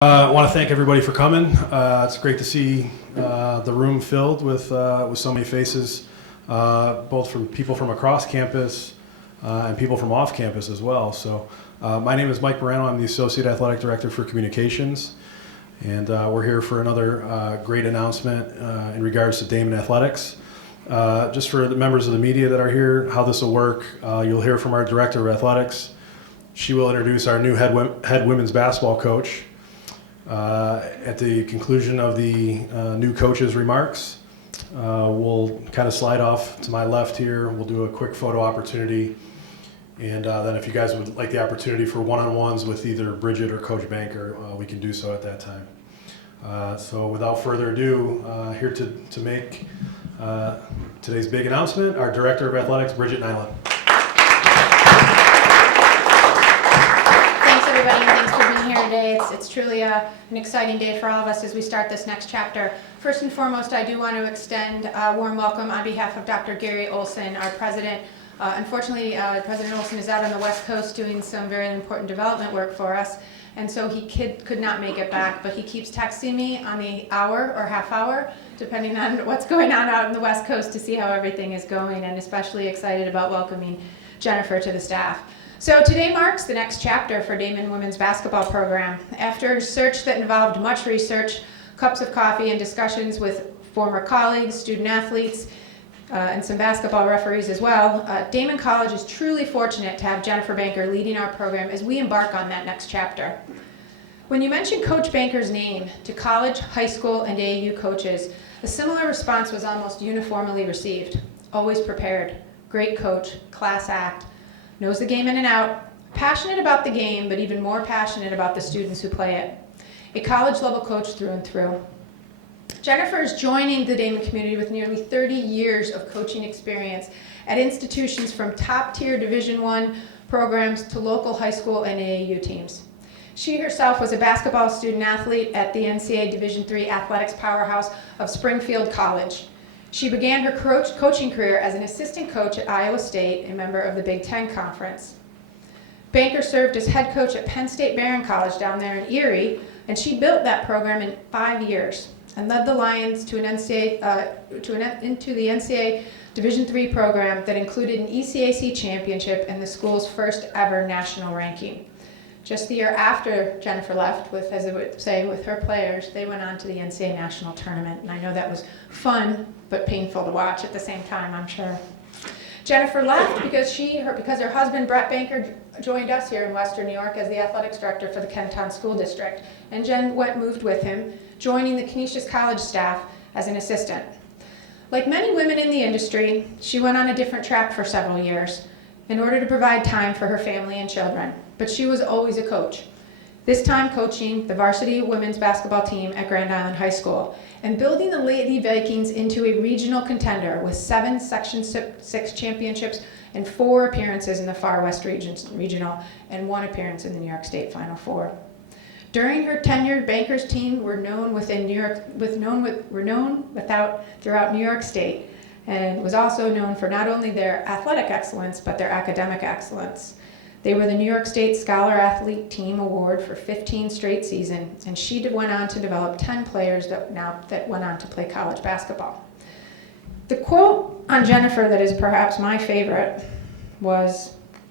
I want to thank everybody for coming. It's great to see the room filled with so many faces, both from people from across campus and people from off campus as well. So my name is Mike Moreno. I'm the Associate Athletic Director for Communications. And we're here for another great announcement in regards to Daemen Athletics. Just for the members of the media that are here, how this will work, you'll hear from our Director of Athletics. She will introduce our new head women's basketball coach. At the conclusion of the new coach's remarks, we'll kind of slide off to my left here. We'll do a quick photo opportunity. And then if you guys would like the opportunity for one-on-ones with either Bridget or Coach Banker, we can do so at that time. So without further ado, here to make today's big announcement, our Director of Athletics, Bridget Nyland. Thanks everybody, thanks for being here today. It's truly an exciting day for all of us as we start this next chapter. First and foremost, I do want to extend a warm welcome on behalf of Dr. Gary Olson, our president. Unfortunately, President Olson is out on the West Coast doing some very important development work for us, and so he could not make it back, but he keeps texting me on the hour or half hour, depending on what's going on out in the West Coast, to see how everything is going, and especially excited about welcoming Jenepher to the staff. So today marks the next chapter for Daemen Women's Basketball Program. After a search that involved much research, cups of coffee, and discussions with former colleagues, student athletes, and some basketball referees as well, Daemen College is truly fortunate to have Jenepher Banker leading our program as we embark on that next chapter. When you mention Coach Banker's name to college, high school, and AAU coaches, a similar response was almost uniformly received. Always prepared, great coach, class act, knows the game in and out, passionate about the game, but even more passionate about the students who play it. A college-level coach through and through. Jenepher is joining the Daemen community with nearly 30 years of coaching experience at institutions from top-tier Division I programs to local high school and AAU teams. She herself was a basketball student athlete at the NCAA Division III athletics powerhouse of Springfield College. She began her coaching career as an assistant coach at Iowa State, a member of the Big Ten Conference. Banker served as head coach at Penn State Barron College down there in Erie, and she built that program in 5 years and led the Lions to into the NCAA Division III program that included an ECAC championship and the school's first ever national ranking. Just the year after Jenepher left, with, as I would say, with her players, they went on to the NCAA national tournament, and I know that was fun but painful to watch at the same time, I'm sure. Jenepher left because her husband Brett Banker joined us here in Western New York as the athletics director for the Kenton School District, and Jen moved with him, joining the Canisius College staff as an assistant. Like many women in the industry, she went on a different track for several years in order to provide time for her family and children, but she was always a coach. This time coaching the varsity women's basketball team at Grand Island High School and building the Lady Vikings into a regional contender with 7 Section 6 championships and 4 appearances in the Far West Regional and 1 appearance in the New York State Final Four. During her tenure, Banker's team were known throughout New York State, and was also known for not only their athletic excellence but their academic excellence. They were the New York State Scholar Athlete Team Award for 15 straight seasons, and she went on to develop 10 players that went on to play college basketball. The quote on Jenepher that is perhaps my favorite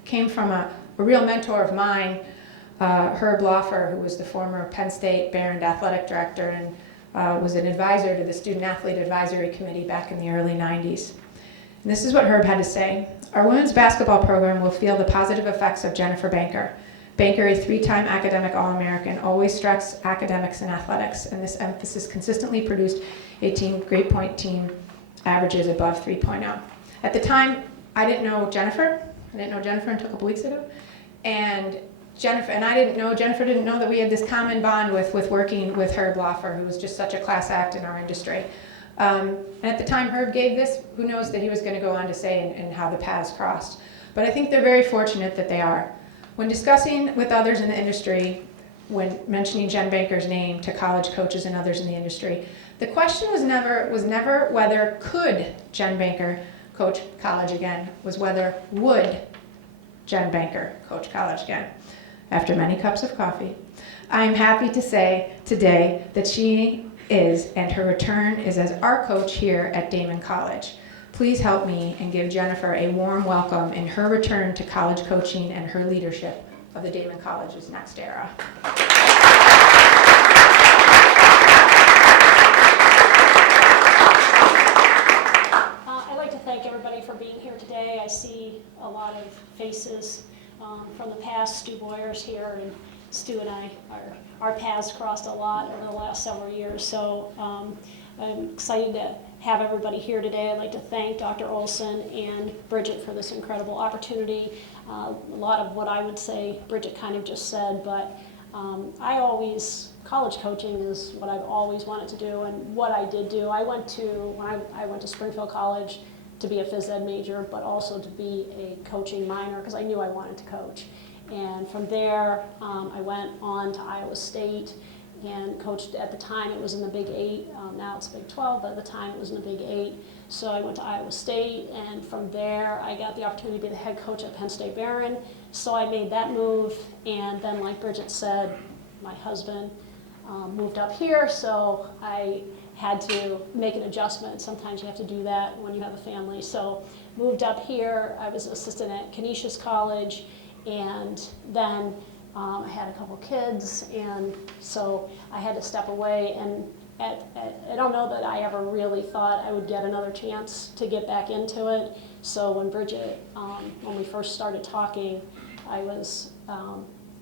came from a real mentor of mine, Herb Laufer, who was the former Penn State Barron athletic director and was an advisor to the Student Athlete Advisory Committee back in the early 90s. And this is what Herb had to say. Our women's basketball program will feel the positive effects of Jenepher Banker. Banker, a 3-time academic All-American, always stressed academics and athletics, and this emphasis consistently produced a grade point team averages above 3.0. At the time, I didn't know Jenepher. I didn't know Jenepher until a couple weeks ago. And Jenepher didn't know that we had this common bond with working with Herb Laufer, who was just such a class act in our industry. And at the time Herb gave this, who knows that he was going to go on to say and how the paths crossed. But I think they're very fortunate that they are. When discussing with others in the industry, when mentioning Jen Banker's name to college coaches and others in the industry, the question was never whether could Jen Banker coach college again, was whether would Jen Banker coach college again. After many cups of coffee, I'm happy to say today that she is, and her return is as our coach here at Daemen College. Please help me and give Jenepher a warm welcome in her return to college coaching and her leadership of the Daemen College's next era. I'd like to thank everybody for being here today. I see a lot of faces from the past. Stu Boyer's here, and Stu and I, our paths crossed a lot over the last several years. So I'm excited to have everybody here today. I'd like to thank Dr. Olson and Bridget for this incredible opportunity. A lot of what I would say, Bridget kind of just said, but college coaching is what I've always wanted to do, and what I did do. I went to Springfield College to be a phys ed major, but also to be a coaching minor because I knew I wanted to coach. And from there, I went on to Iowa State and coached. At the time it was in the Big 8, now it's Big 12, but at the time it was in the Big 8. So I went to Iowa State, and from there I got the opportunity to be the head coach at Penn State Barron. So I made that move, and then like Bridget said, my husband moved up here, so I had to make an adjustment. Sometimes you have to do that when you have a family. So moved up here. I was an assistant at Canisius College, and then I had a couple kids, and so I had to step away. And I don't know that I ever really thought I would get another chance to get back into it. So when Bridget, when we first started talking, I was,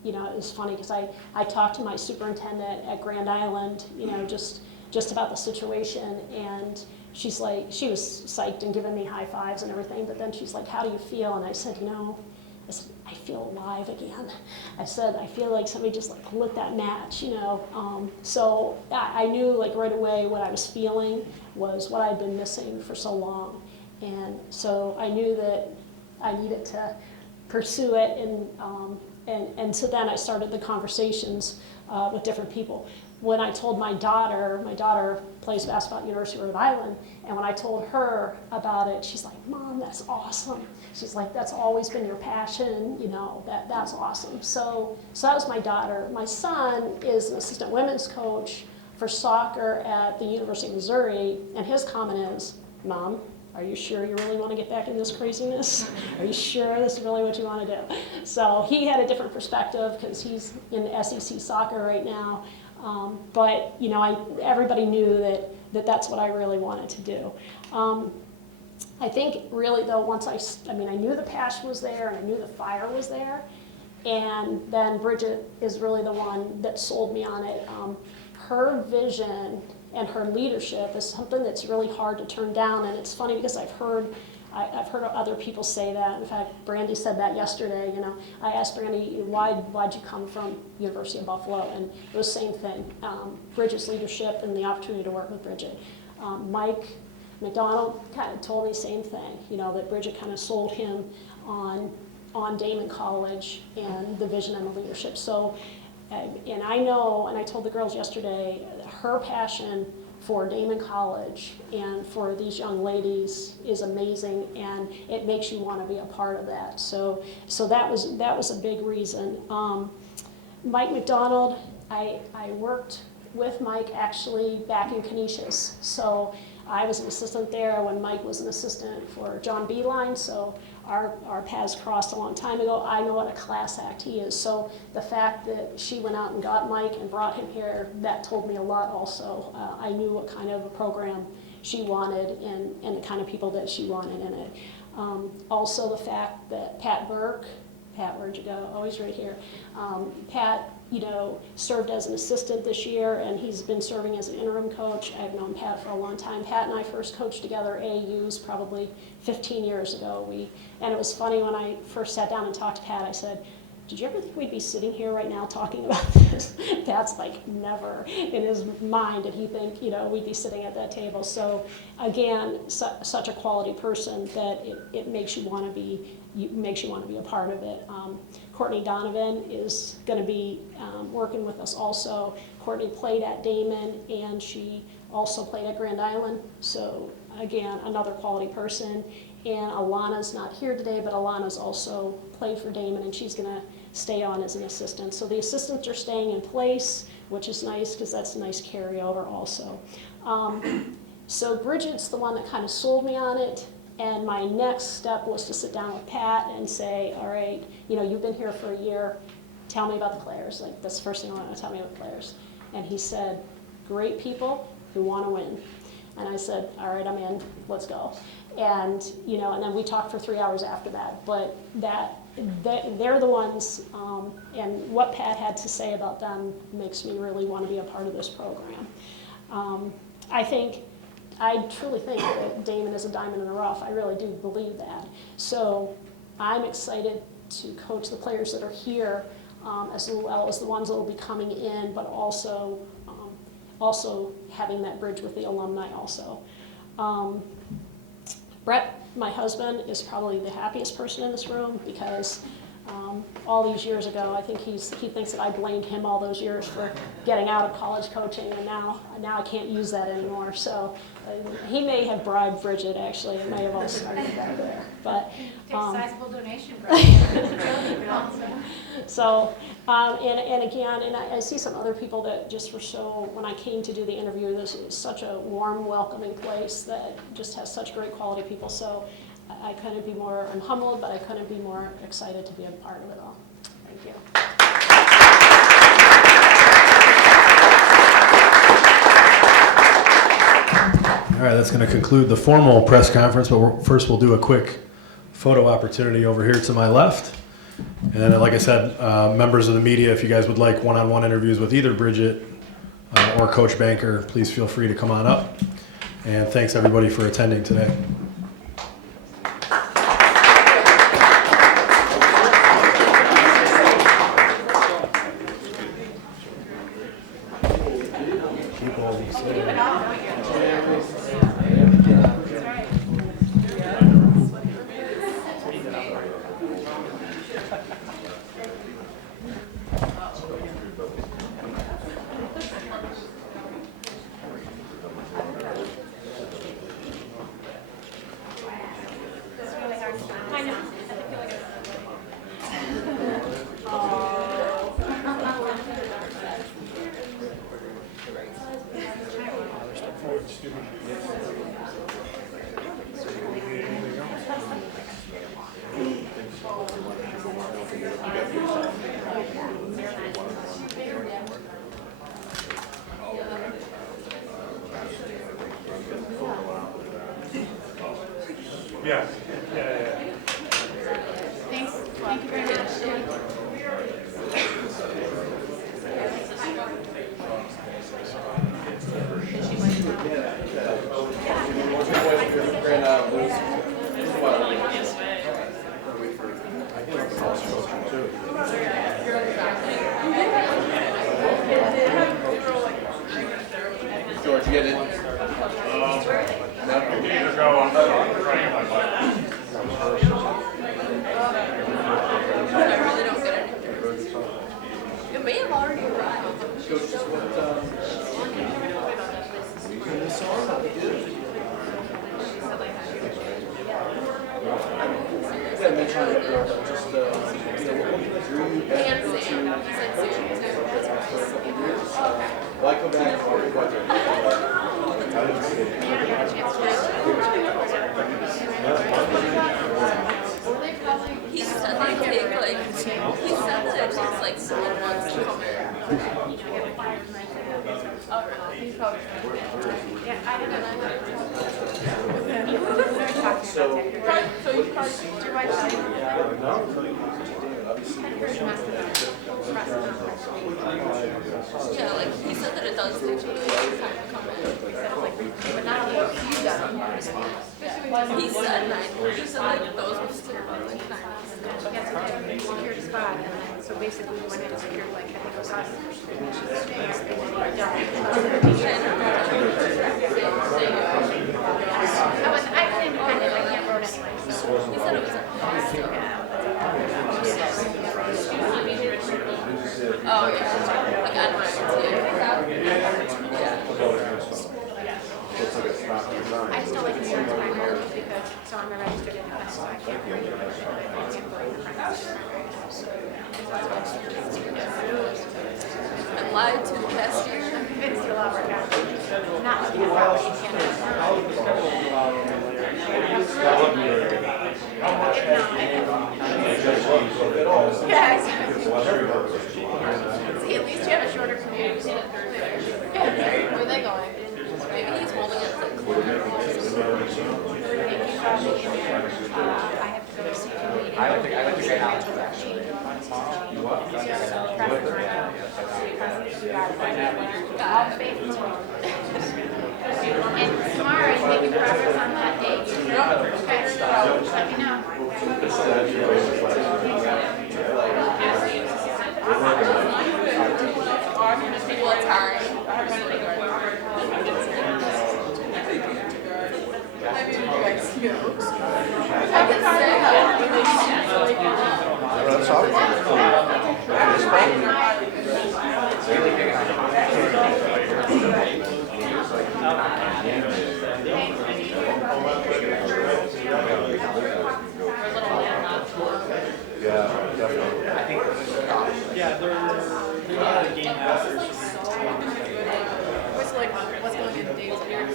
it was funny because I talked to my superintendent at Grand Island, just about the situation, and she's like, she was psyched and giving me high fives and everything, but then she's like, how do you feel? And I said, I feel alive again. I said, I feel like somebody just like lit that match, So I knew like right away what I was feeling was what I'd been missing for so long. And so I knew that I needed to pursue it, and so then I started the conversations with different people. When I told my daughter plays basketball at University of Rhode Island, and when I told her about it, she's like, Mom, that's awesome. She's like, that's always been your passion, that's awesome. So that was my daughter. My son is an assistant women's coach for soccer at the University of Missouri, and his comment is, Mom, are you sure you really want to get back in this craziness? Are you sure this is really what you want to do? So he had a different perspective because he's in SEC soccer right now. But everybody knew that that's what I really wanted to do. I think really though, once I knew the passion was there and I knew the fire was there, and then Bridget is really the one that sold me on it. Her vision and her leadership is something that's really hard to turn down, and it's funny because I've heard other people say that. In fact, Brandy said that yesterday. I asked Brandy, why'd you come from University of Buffalo? And it was the same thing. Bridget's leadership and the opportunity to work with Bridget. Mike McDonald kind of told me the same thing, that Bridget kind of sold him on Daemen College and the vision and the leadership. So, and I know, and I told the girls yesterday, her passion for Daemen College and for these young ladies is amazing, and it makes you want to be a part of that. So that was a big reason. Mike McDonald, I worked with Mike actually back in Canisius. So I was an assistant there when Mike was an assistant for John Beeline. So our paths crossed a long time ago. I know what a class act he is. So the fact that she went out and got Mike and brought him here, that told me a lot also. I knew what kind of a program she wanted and the kind of people that she wanted in it. Also the fact that Pat Burke, where'd you go? Oh, he's right here. Pat, served as an assistant this year, and he's been serving as an interim coach. I've known Pat for a long time. Pat and I first coached together AAUs probably 15 years ago. And it was funny when I first sat down and talked to Pat, I said, did you ever think we'd be sitting here right now talking about this? Pat's like, never in his mind did he think, we'd be sitting at that table. So again, such a quality person that it makes you want to be a part of it. Courtney Donovan is going to be working with us also. Courtney played at Daemen, and she also played at Grand Island. So again, another quality person. And Alana's not here today, but Alana's also played for Daemen, and she's going to stay on as an assistant. So the assistants are staying in place, which is nice because that's a nice carryover also. So Bridget's the one that kind of sold me on it, and my next step was to sit down with Pat and say, all right, you know, you've been here for a year, tell me about the players. Like, that's the first thing I want to tell me about the players. And he said, great people who want to win. And I said, all right, I'm in, let's go. And, you know, and then we talked for 3 hours after that. But they're the ones, and what Pat had to say about them makes me really want to be a part of this program. I truly think that Daemen is a diamond in the rough. I really do believe that. So I'm excited to coach the players that are here, as well as the ones that will be coming in, but also having that bridge with the alumni also. Brett, my husband, is probably the happiest person in this room because all these years ago, I think he thinks that I blamed him all those years for getting out of college coaching, and now I can't use that anymore. So he may have bribed Bridget, actually. It may have all started back there. But Take a sizable donation, Brett. So, and again, and I see some other people that just were so, when I came to do the interview, this is such a warm, welcoming place that just has such great quality people. So I couldn't be more, I'm humbled, but I couldn't be more excited to be a part of it all. Thank you. All right, that's going to conclude the formal press conference, but first we'll do a quick photo opportunity over here to my left. And like I said, members of the media, if you guys would like one-on-one interviews with either Bridget or Coach Banker, please feel free to come on up. And thanks everybody for attending today. Yeah. Thanks. Thank you very much. George, you get it? Either go on the train, I might. It may have already arrived. Why come back? He said they take like, he said that it takes like 7 months to come in. Oh, really? He's probably. Yeah, I don't know. So So you probably. Your wife's saying, Yeah, like he said that it does take 2 weeks to come in. but not only you done. He said 9. He said like those were still about like 9. Yes, we secured a spot, and then, so basically we went in and secured like, I think it was us. I was independent, I can't vote anyway, so. He said it was oh yeah, like at my I just don't like insurance primarily because, so I'm a registered independent, so I can't vote in the front. And lied to the cashier. It's a lot of work out. Not looking at how she can. Yeah, exactly. See, at least you have a shorter commute. Where are they going? Maybe he's holding it like clear. I have to go to CQ meeting. I like to get out. And tomorrow, are you making progress on that date? Okay, let me know. What time? Yeah, they're the game masters. What's going in Dave's area?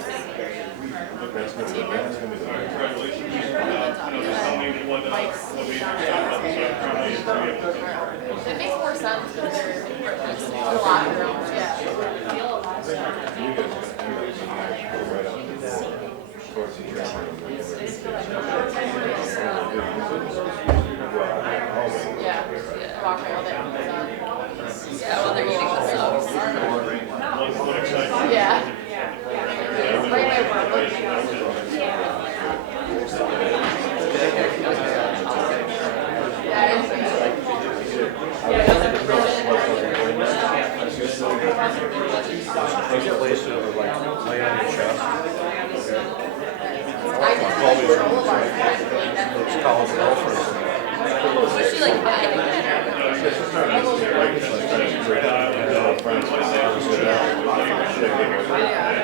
It makes more sense because they're in the locker room. Yeah. Yeah. Walk all day. Yeah, when they're eating the subs. Yeah. Right by work. There's a place to like lay on your chest. I did control of our It's called girlfriend. Was she like hiding it? It's like